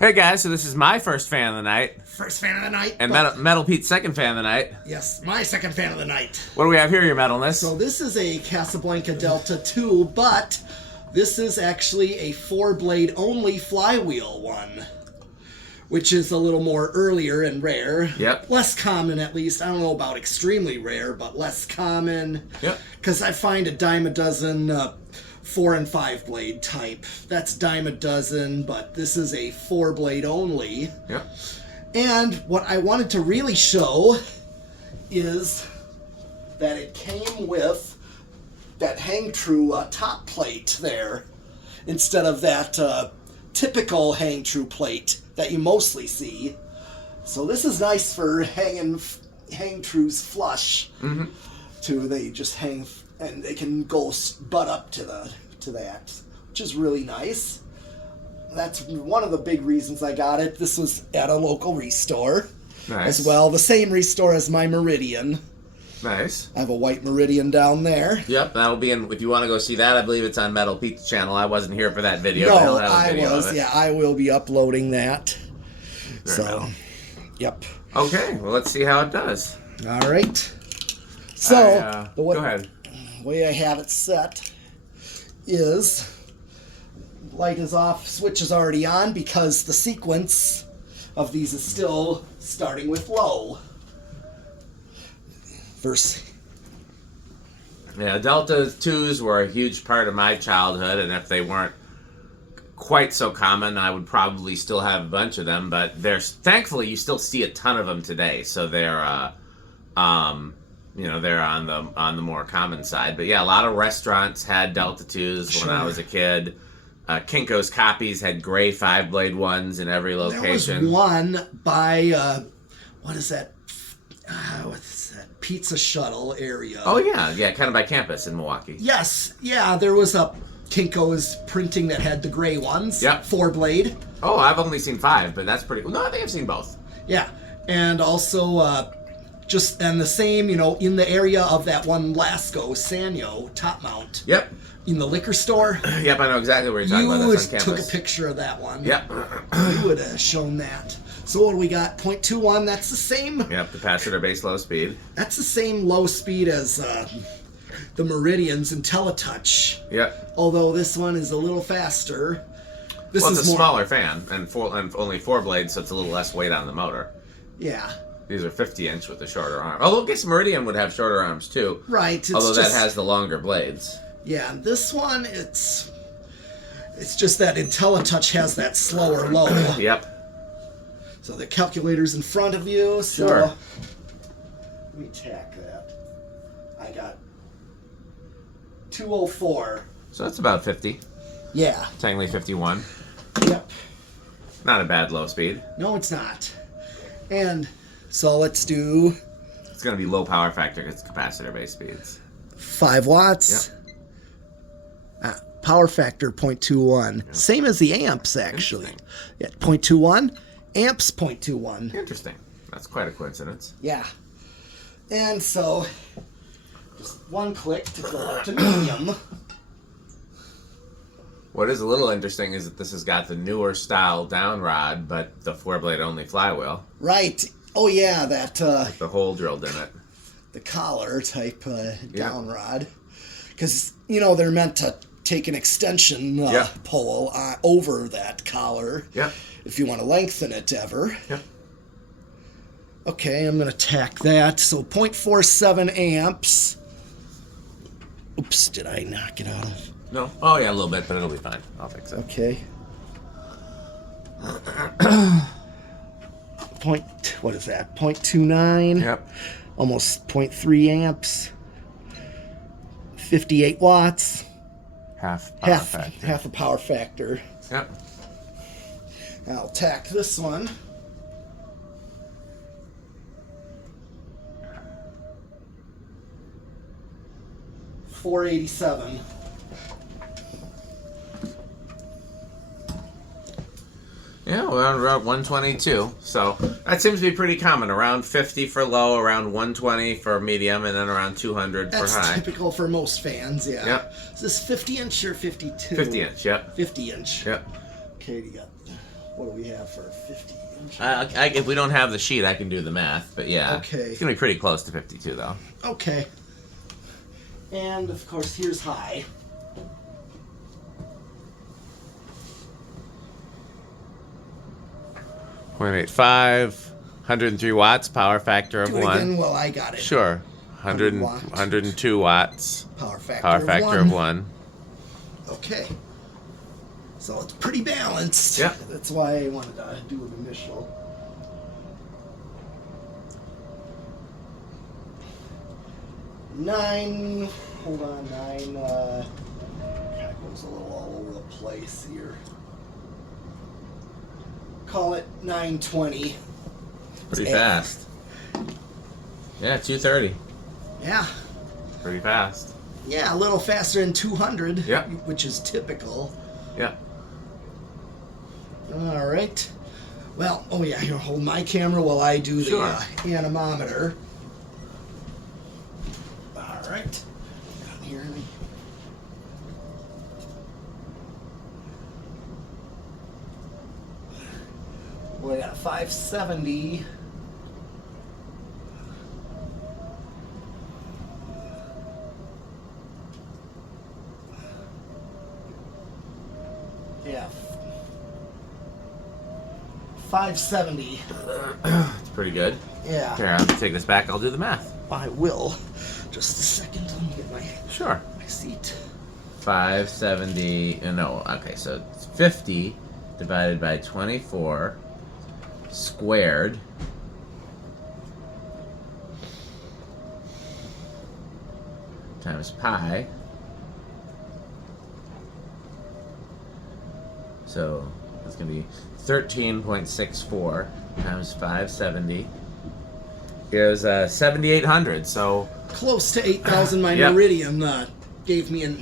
Hey guys, so this is my first fan of the night. First fan of the night. And Metal Pete's second fan of the night. Yes, my second fan of the night. What do we have here, your metalness? So this is a Casablanca Delta 2, but this is actually a 4-blade only flywheel one, which is a little more earlier and rare. Yep. Less common, at least. I don't know about extremely rare, but less common. Yep. Because I find a dime a dozen 4 and 5 blade type. That's dime a dozen, but this is a 4-blade only. Yep. And what I wanted to really show is that it came with that hang true top plate there, instead of that typical hang true plate that you mostly see. So this is nice for hang trues flush. Mm-hmm. They just hang and they can go butt up to that, which is really nice. That's one of the big reasons I got it. This was at a local restore. Nice. As well, the same restore as my Meridian. Nice. I have a white Meridian down there. Yep, that'll be in. If you want to go see that, I believe it's on Metal Pete's channel. I wasn't here for that video. No, but I was. Yeah, I will be uploading that. Yep. Okay, well, let's see how it does. All right. So, go ahead. The way I have it set is light is off, switch is already on, because the sequence of these is still starting with low. Yeah, Delta 2s were a huge part of my childhood, and if they weren't quite so common, I would probably still have a bunch of them, but thankfully you still see a ton of them today, so they're they're on the more common side. But yeah, a lot of restaurants had Delta 2s when I was a kid. Kinko's Copies had gray 5-blade ones in every location. There was one by what is that? What's that? Pizza Shuttle area. Oh yeah, kind of by campus in Milwaukee. Yes, yeah, there was a Kinko's printing that had the gray ones. Yep. 4-blade. Oh, I've only seen 5, but that's pretty cool. No, I think I've seen both. Yeah, and also and the same, in the area of that one Lasco Sanyo top mount. Yep. In the liquor store. Yep, I know exactly where you're talking about. That's on campus. You took a picture of that one. Yep. You would have shown that. So what do we got? 0.21, that's the same. Yep, capacitor base low speed. That's the same low speed as the Meridian's IntelliTouch. Yep. Although this one is a little faster. It's a smaller fan and only 4 blades, so it's a little less weight on the motor. Yeah. These are 50-inch with the shorter arm. Although I guess Meridian would have shorter arms too. Right. Although that has the longer blades. Yeah, this one, it's just that IntelliTouch has that slower low. Yep. So the calculator's in front of you. So sure. Let me tack that. I got 204. So that's about 50. Yeah. Technically 51. Yep. Not a bad low speed. No, it's not. And so let's do... It's going to be low power factor because it's capacitor-based speeds. 5 watts. Yep. Power factor 0.21. Yep. Same as the amps, actually. Yeah, 0.21. Amps 0.21. Interesting. That's quite a coincidence. Yeah. And so, just one click to go up to medium. What is a little interesting is that this has got the newer style down rod, but the 4-blade only flywheel. Right. Oh yeah, that the hole drilled in it. The collar type down rod. Because, they're meant to take an extension pole over that collar. Yep. If you want to lengthen it ever. Yep. Okay, I'm going to tack that. So 0.47 amps. Oops, did I knock it out of? No. Oh, yeah, a little bit, but it'll be fine. I'll fix it. Okay. What is that? 0.29? Yep. Almost 0.3 amps. 58 watts. Half a power factor. Yep. I'll tack this one. $487. Yeah, we're around 122. So that seems to be pretty common. Around 50 for low, around 120 for medium, and then around 200 for high. That's typical for most fans, yeah. Yep. Is this 50 inch or 52? 50 inch, yep. 50 inch. Yep. Okay, you got What do we have for 50 inch? If we don't have the sheet, I can do the math. But yeah, Okay. It's gonna be pretty close to 52 though. Okay. And of course, here's high. .85, 103 watts, power factor of Do it 1. again. Well, I got it. Sure. 102 watts. Power Factor of 1. Okay. So it's pretty balanced. Yeah. That's why I wanted to do an initial. Hold on, 9, kind of goes a little all over the place here. Call it 920. Pretty fast. Yeah, 230. Yeah. Pretty fast. Yeah, a little faster than 200. Yep. Which is typical. Yeah. All right. Well, oh yeah, here, hold my camera while I do the Sure. anemometer. All right. Here. Well, I got a 570. Yeah. 570. It's pretty good. Yeah. Here, I'll take this back. I'll do the math. I will. Just a second. Let me get Sure. my seat. 570. No, okay, so it's 50 divided by 24 squared times pi. So that's going to be 13.64 times 570 is 7,800. So Close to 8,000. My Yep. Meridian gave me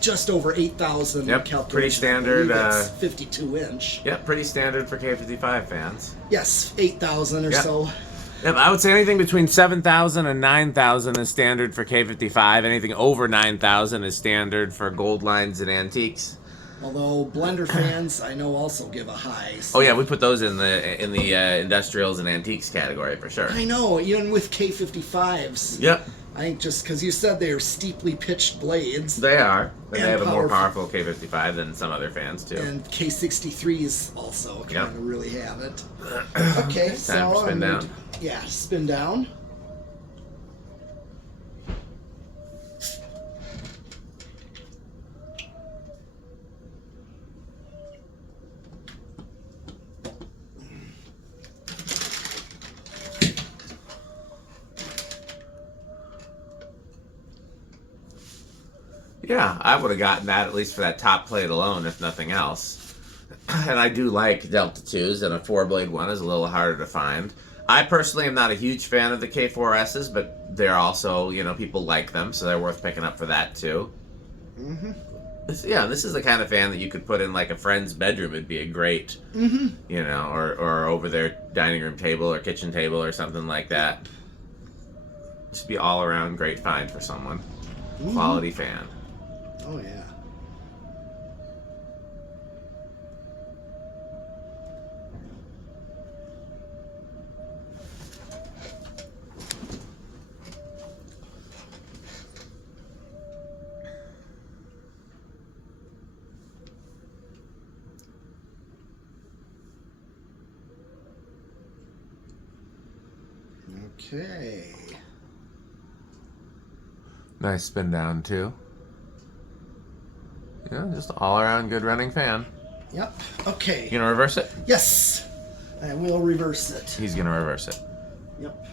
just over 8,000 Yep, calculation. pretty standard, I believe it's 52 inch. yeah, pretty standard for K55 fans. Yes, 8,000 or Yep. so. Yep, I would say anything between 7,000 and 9,000 is standard for K55. Anything over 9,000 is standard for gold lines and antiques. Although blender fans, I know, also give a high. So Oh yeah, we put those in the industrials and antiques category for sure. I know, even with K55s. Yep, I think just because you said they are steeply pitched blades, they are. But they And have a more powerful. powerful K55 than some other fans too. and K63s also kind Yep. of really have it. Okay, so Time for spin I'm down. gonna yeah, spin down. Yeah, I would have gotten that at least for that top plate alone, if nothing else. And I do like Delta 2s, and a 4-blade one is a little harder to find. I personally am not a huge fan of the K4S's, but they're also, people like them, so they're worth picking up for that too. Mm-hmm. This is the kind of fan that you could put in like a friend's bedroom. It'd be a great, or over their dining room table or kitchen table or something like that. Just be all around great find for someone. Quality fan. Oh yeah. Okay. Nice spin down too. Just all around good running fan. Yep. Okay. You gonna reverse it? Yes. I will reverse it. He's gonna reverse it. Yep.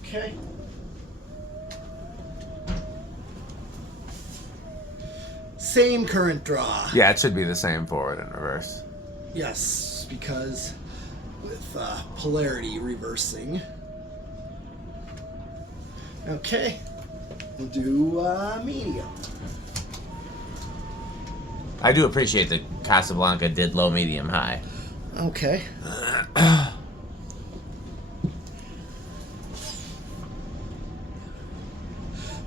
Okay. Same current draw. Yeah, it should be the same forward and reverse. Yes, because with polarity reversing. Okay. We'll do medium. I do appreciate that Casablanca did low, medium, high. Okay.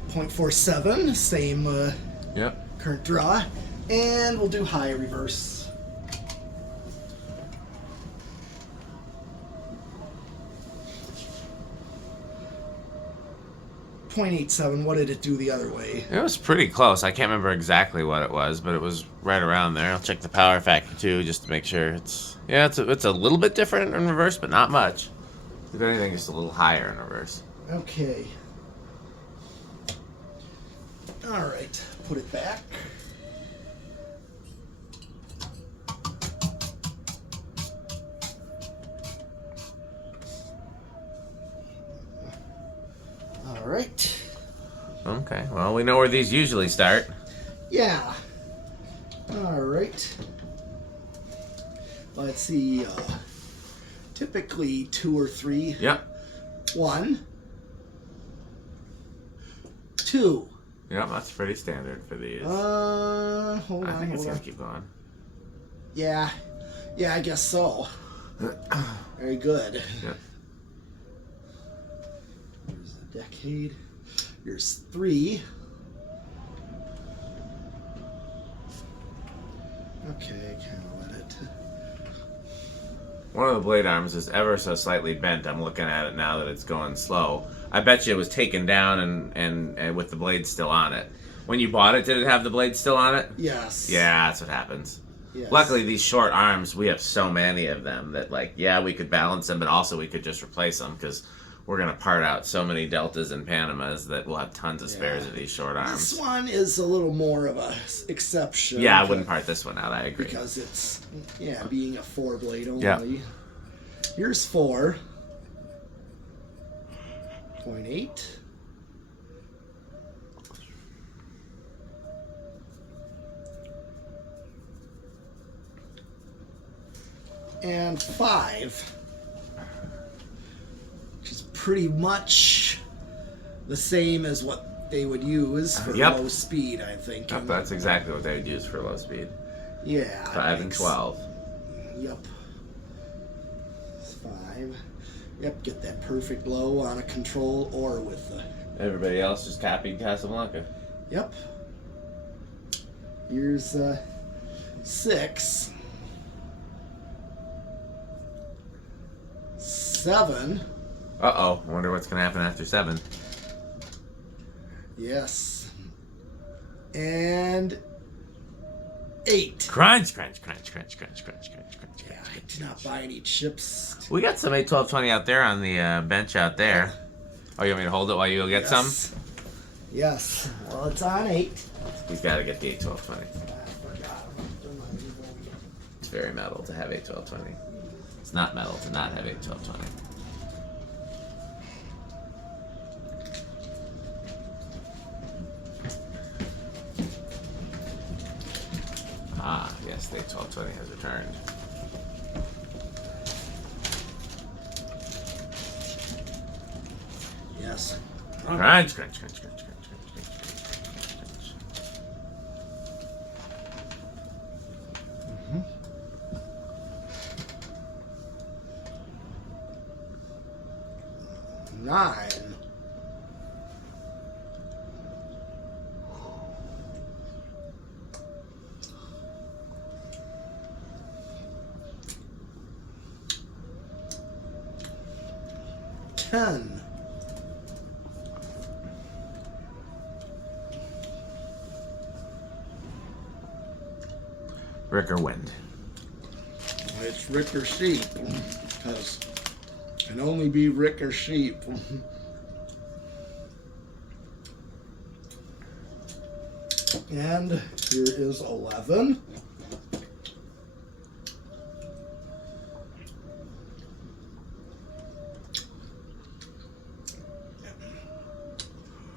0.47, same Yep. current draw. And we'll do high reverse. 0.87. What did it do the other way? It was pretty close. I can't remember exactly what it was, but it was right around there. I'll check the power factor too, just to make sure it's a little bit different in reverse, but not much. If anything, just a little higher in reverse. Okay. All right. Put it back. All right. Okay. Well, we know where these usually start. Yeah. All right. Let's see. Typically 2 or 3. Yep. 1, 2. Yep, that's pretty standard for these. Hold I on. think it's Hold gonna on. keep going. Yeah. Yeah, I guess so. Very good. Yep. Here's a decade. Here's 3. Okay, kind of let it. One of the blade arms is ever so slightly bent. I'm looking at it now that it's going slow. I bet you it was taken down and with the blade still on it. When you bought it, did it have the blade still on it? Yes. Yeah, that's what happens. Yes. Luckily, these short arms, we have so many of them that, like, yeah, we could balance them, but also we could just replace them because we're going to part out so many Deltas and Panamas that we'll have tons of spares of these short arms. This one is a little more of a exception. Yeah, I wouldn't part this one out, I agree. Because it's, being a 4-blade only. Yeah. Here's 4. 0.8. And 5. Which is pretty much the same as what they would use for low speed, I think. Yep, that's exactly what they would use for low speed. Yeah. 5 and 12. Yep. 5. Yep, get that perfect low on a control or with the... Everybody else just copied Casablanca. Yep. Here's 6. 7. Uh-oh, I wonder what's going to happen after 7. Yes. And 8. Crunch, crunch, crunch, crunch, crunch, crunch, crunch, crunch. Yeah, I did not buy any chips. We got some 81220 out there on the bench out there. Oh, you want me to hold it while you go get some? Yes. Well, it's on 8. We've got to get the 81220. I forgot. It's very metal to have 81220. It's not metal to not have 81220. Ah, yes, the 81220 has returned. Yes. Crunch, crunch, crunch, crunch, crunch, crunch, crunch, crunch. 9. 10. Rick or wind? It's Rick or sheep, because it can only be Rick or sheep. And here is 11.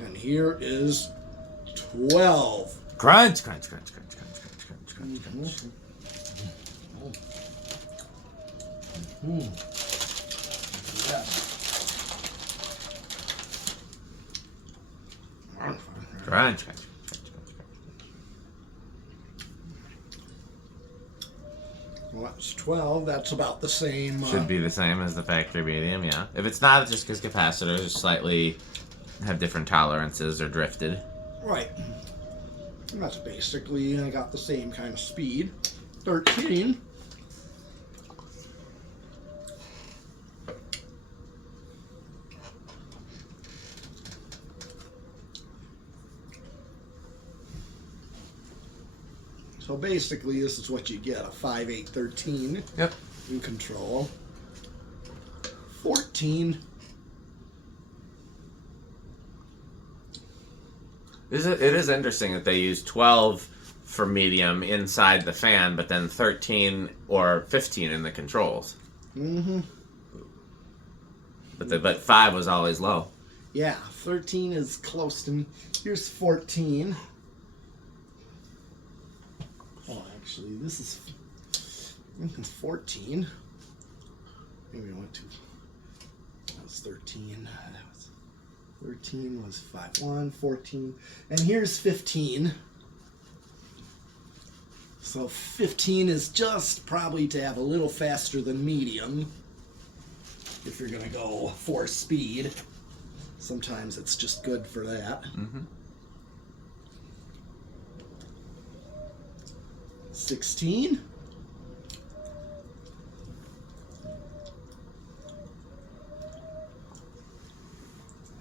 And here is 12. Crunch, crunch, crunch, crunch, crunch, crunch, crunch, crunch, crunch. Crunch, crunch, crunch, crunch, crunch. Well, that's 12. That's about the same. Should be the same as the factory medium, yeah. If it's not, it's just because capacitors slightly have different tolerances or drifted. Right. And that's basically, I got the same kind of speed. 13. So basically, this is what you get: a 5, 8, 13 Yep. in control. 14. It is interesting that they use 12 for medium inside the fan, but then 13 or 15 in the controls. Mm-hmm. But 5 was always low. Yeah, 13 is close to me. Here's 14. Oh, actually, this is 14. Maybe I went to. That was 13. That was 13 was 5, 1, 14, and here's 15. So 15 is just probably to have a little faster than medium. If you're gonna go 4 speed, sometimes it's just good for that. Mm-hmm. 16.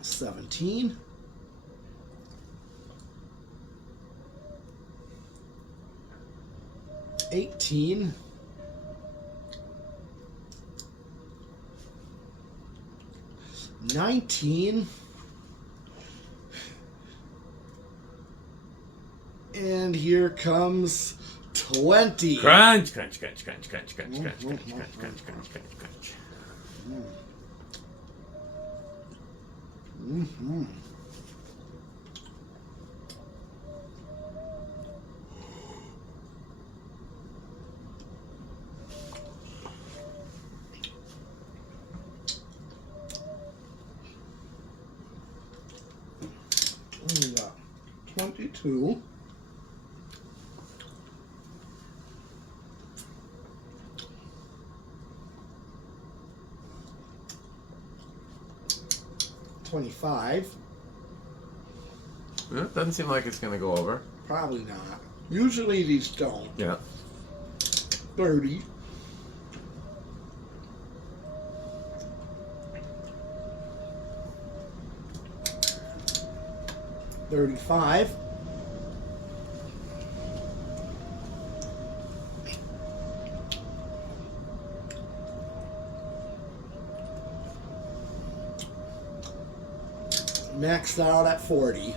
17. 18. 19. And here comes 20. Crunch, crunch, crunch, crunch, crunch, crunch, crunch, crunch, crunch, crunch, crunch, crunch, crunch. Mm-hmm. We got 22. $25. Yeah, doesn't seem like it's going to go over. Probably not. Usually these don't. Yeah. 30. 35. 'Maxed out at 40.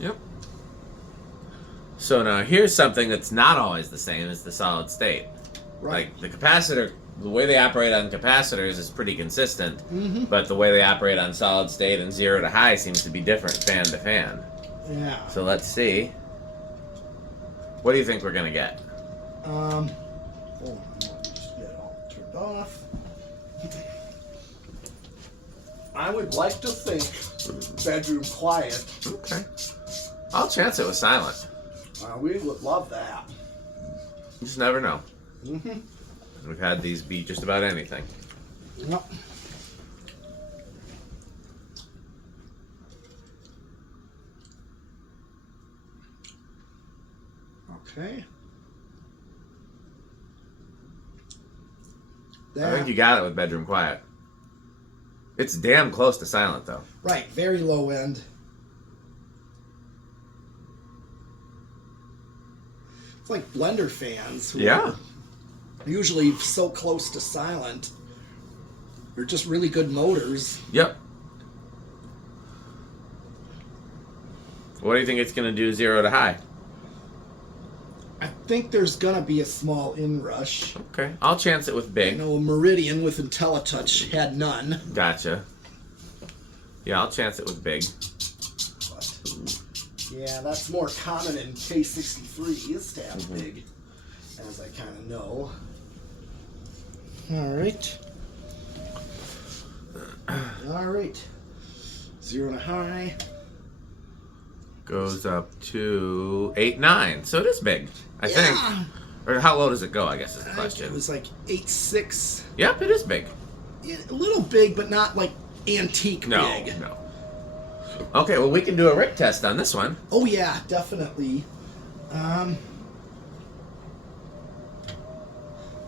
Yep. So now here's something that's not always the same as the solid state. Right. Like the capacitor, the way they operate on capacitors is pretty consistent, but the way they operate on solid state and 0 to high seems to be different fan to fan. Yeah. So let's see. What do you think we're going to get? Hold on. Let me just get it all turned off. I would like to think bedroom quiet. Okay. I'll chance it with silent. We would love that. You just never know. Mm-hmm. We've had these be just about anything. Yep. Okay. I think you got it with bedroom quiet. It's damn close to silent, though. Right, very low end. It's like blender fans who are usually so close to silent. They're just really good motors. Yep. What do you think it's going to do 0 to high? I think there's gonna be a small inrush. Okay. I'll chance it with I big. know Meridian with IntelliTouch had none. Gotcha. Yeah, I'll chance it with big. But, yeah, that's more common in K63s to have big, as I kind of know. Alright. Alright. 0 to high. Goes up to 8, 9. So it is big, I think. Or how low does it go, I guess is the question. It was like 8.6. Yep, it is big. Yeah, a little big, but not like antique big. No. Okay, well, we can do a Rick test on this one. Oh, yeah, definitely. You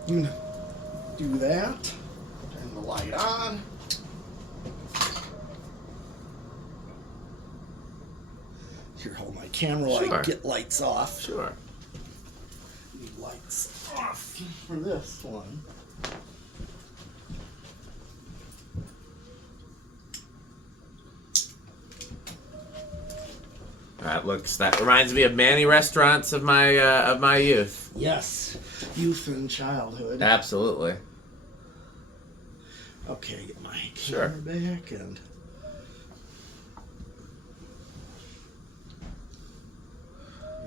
can do that. Turn the light on. Here, hold my camera while I Sure. get lights off. Sure. lights off for this one. That reminds me of many restaurants of my youth. Yes, youth and childhood. Absolutely. Okay, get my Sure. camera back and.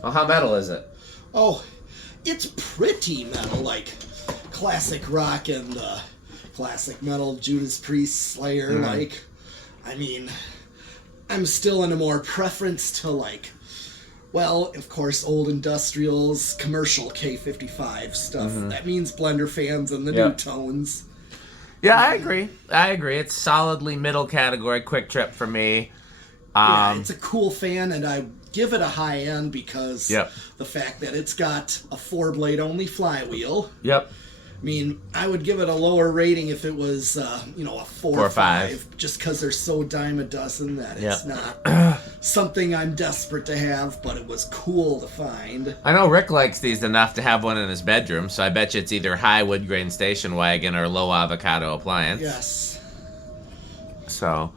Well, how metal is it? Oh, it's pretty metal, like classic rock and classic metal, Judas Priest, Slayer. Like, I mean, I'm still in a more preference to like, well, of course, old industrials, commercial K55 stuff. That means Blender fans and the new tones. Yeah, I agree. It's solidly middle category Quick Trip for me. Yeah, it's a cool fan, and I give it a high end because the fact that it's got a 4-blade only flywheel. Yep. I mean, I would give it a lower rating if it was, a 4 or 5, just because they're so dime a dozen that it's not something I'm desperate to have, but it was cool to find. I know Rick likes these enough to have one in his bedroom, so I bet you it's either high wood grain station wagon or low avocado appliance. Yes. So,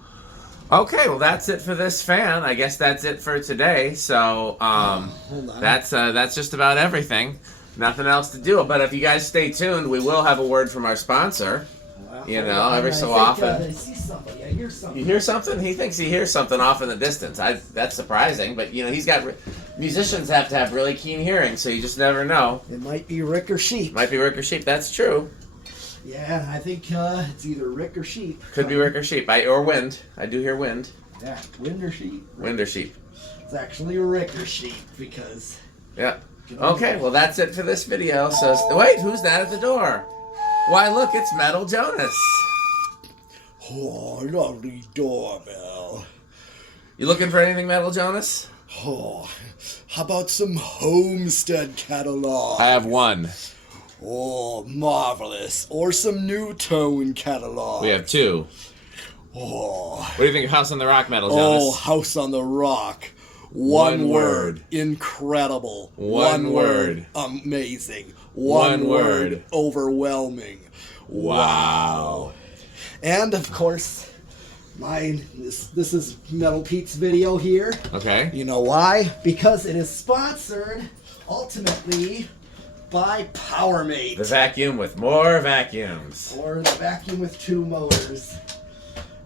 okay, well that's it for this fan. I guess that's it for today. So, hold on. that's just about everything. Nothing else to do. But if you guys stay tuned, we will have a word from our sponsor. Well, every so often. I see somebody. I hear something. You hear something? He thinks he hears something off in the distance. That's surprising, but he's got musicians have to have really keen hearing, so you just never know. It might be Rick or Sheep. Might be Rick or Sheep. That's true. Yeah, I think it's either Rick or Sheep. Could be Rick or Sheep. Or wind. I do hear wind. Yeah, wind or sheep. Wind or sheep. It's actually Rick or Sheep because. Yeah. Okay, well that's it for this video. So wait, who's that at the door? Why, look, it's Metal Jonas. Oh, lovely doorbell. You looking for anything, Metal Jonas? Oh, how about some Homestead catalog? I have one. Oh, marvelous. Or some New Tone catalog. We have 2. Oh. What do you think of House on the Rock, Metal Jonas? Oh, House on the Rock. One word. Incredible. One word. Amazing. One word. Overwhelming. Wow. And, of course, this is Metal Pete's video here. Okay. You know why? Because it is sponsored, ultimately, by PowerMate. The vacuum with more vacuums. Or the vacuum with 2 motors.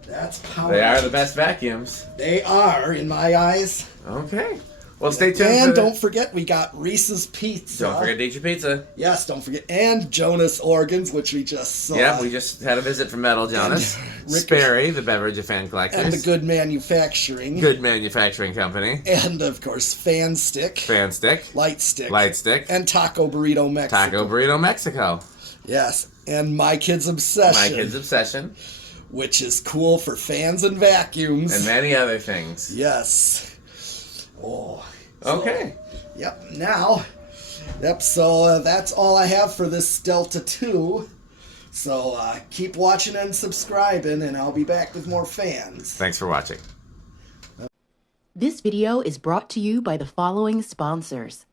That's PowerMate. They are the best vacuums. They are, in my eyes. Okay. Well, stay tuned. And don't forget, we got Reese's Pizza. Don't forget to eat your pizza. Yes, don't forget. And Jonas Organs, which we just saw. Yeah, we just had a visit from Metal Jonas. Sperry, the beverage of fan collectors. And the Good Manufacturing. Good Manufacturing Company. And, of course, Fan Stick. Fan Stick. Light Stick. Light Stick. And Taco Burrito Mexico. Taco Burrito Mexico. Yes. And My Kid's Obsession. My Kid's Obsession. Which is cool for fans and vacuums. And many other things. Yes. Oh. Okay. So that's all I have for this Delta 2. So keep watching and subscribing, and I'll be back with more fans. Thanks for watching. This video is brought to you by the following sponsors: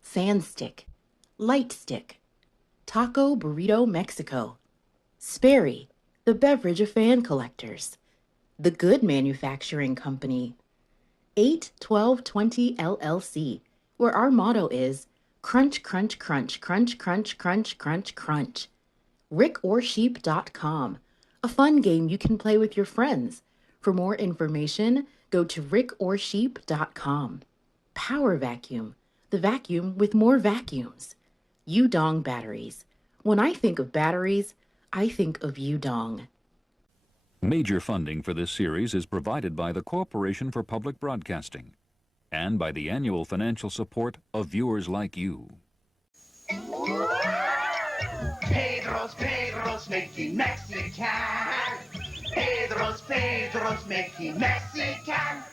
Fan Stick, Light Stick, Taco Burrito Mexico, Sperry, the beverage of fan collectors, The Good Manufacturing Company, 81220 LLC, where our motto is crunch, crunch, crunch, crunch, crunch, crunch, crunch, crunch. RickOrSheep.com, a fun game you can play with your friends. For more information, go to RickOrSheep.com. Power Vacuum, the vacuum with more vacuums. Udong Batteries. When I think of batteries, I think of Udong. Major funding for this series is provided by the Corporation for Public Broadcasting and by the annual financial support of viewers like you. Pedro's making Mexican. Pedro's making Mexican.